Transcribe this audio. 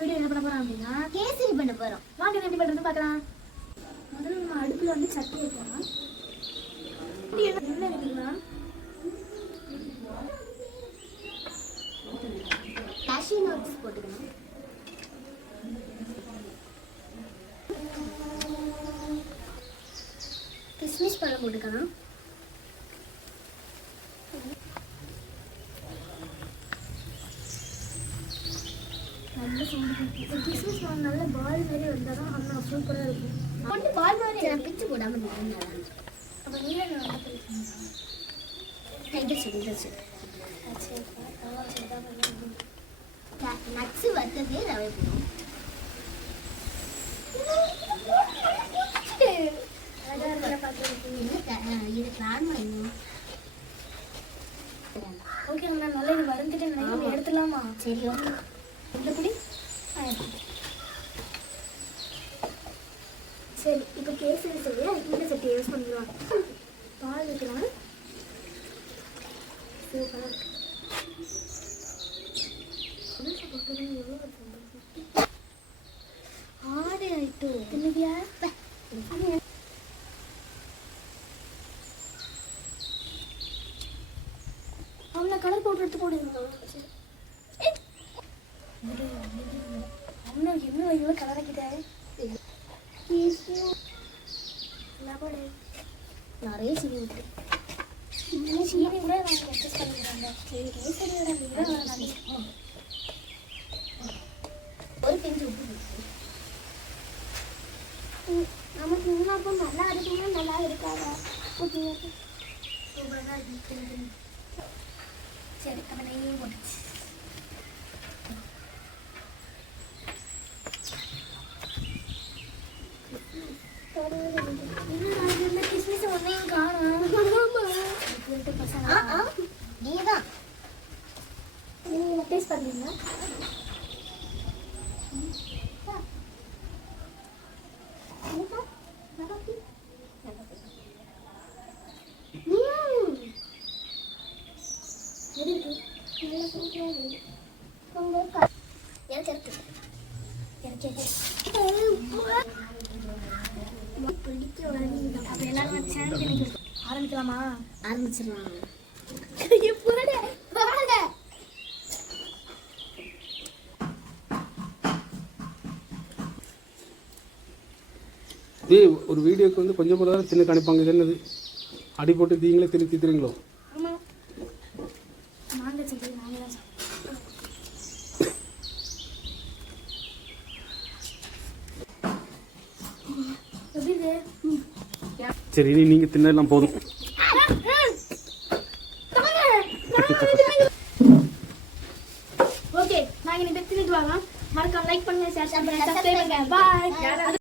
Video என்ன பண்ண போறோம் அப்படின்னா கேசரி பண்ண போறோம். வாங்க எப்படி பண்றது பார்க்கலாம். முதல்ல நம்ம அடுப்புல வந்து சட்டி வைக்கலாம். என்ன இருக்குன்னா கேஷ்யூ நட்ஸ் போட்டுக்கணும். கிஸ்மிஸ் பழம் போட்டுக்கலாம். நல்ல கிஸ்மிஸ் பழம் நல்ல பால் மாதிரி வந்தால் தான் அண்ணா சூப்பராக இருக்கும். கொண்டு பால் மாதிரி நான் பிச்சு போடாமல் இருந்தேன். அப்போ நீங்களே நட்ஸு வத்ததே ரவை போடும். இது நார்மல். ஓகே நான் நல்லா இது வளர்ந்துட்டு எடுத்துலாமா? சரி ஓகே. இந்த புடி சரி. இப்போ கேசரி செய்ய இந்த சட்டியை யூஸ் பண்ணிக்கலாம். பால் வைக்கலாம். சூப்பராக ஆடு ஆயிட்டு தின்னுவியா? அவனை கலர் பவுடர் எடுத்து போடுங்க. அவனை என்ன இவ்வளோ கலர் ஆக்கிட்டாரு. நிறைய சீனி விட்டு சீனி கூட நான் அட்ஜஸ்ட் பண்ணிக்கிறாங்க. சரி கேசரியோட ஒரு பிஞ்சு உப்பு நமக்கு இன்னும் நல்லா இருக்குன்னா நல்லா இருக்காதா? ஓகே சூப்பராக இருக்கு. சரி அப்போ நெய்யும் போட்டுச்சு. இன்னும் கிஸ்மிஸ் ஒன்றையும் காணும். நீதான் நீங்கள் டேஸ்ட் பண்ணுறீங்களா? ஆரம்பிக்கலாமா? ஆரம்பிச்சிடலாம். ஒரு வீடியோக்கு வந்து கொஞ்சம் போல தான் தின்னு காணிப்பாங்க. இது என்னது அடி போட்டு நீங்களே தின்னு தீத்துறீங்களோ? சரி இனி நீங்கள் தின்னெல்லாம் போதும். ஓகே நாங்கள் இனி தின்னுட்டு வாங்க. மறக்காம லைக் பண்ணுங்க, ஷேர் பண்ணுங்க, சப்ஸ்கிரைப் பண்ணுங்க. பாய்.